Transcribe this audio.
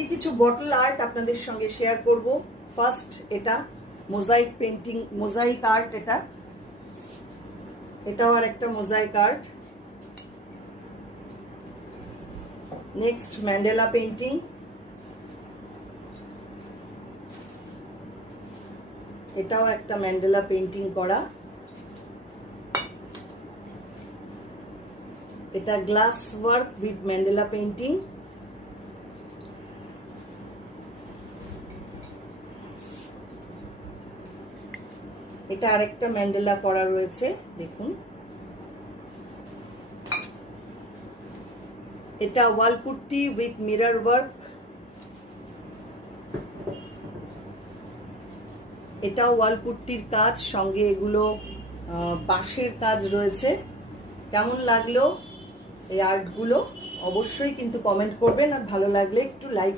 কিছু bottle art আপনাদের সঙ্গে শেয়ার করব। ফার্স্ট এটা মোজাইক পেন্টিং, মোজাইক আর্ট। এটাও আর একটা mosaic art. Next Mandela painting. এটাও একটা ম্যান্ডেলা পেন্টিং করা। এটা glass work with Mandela painting. এটা আরেকটা ম্যান্ডেলা করা রয়েছে, দেখুন। এটা ওয়াল পুট্টি উইথ মিরর ওয়ার্ক। এটা ওয়াল পুট্টির কাজ, সঙ্গে এগুলো বাঁশের কাজ রয়েছে। কেমন লাগলো এই আর্টগুলো অবশ্যই কিন্তু কমেন্ট করবেন, আর ভালো লাগলে একটু লাইক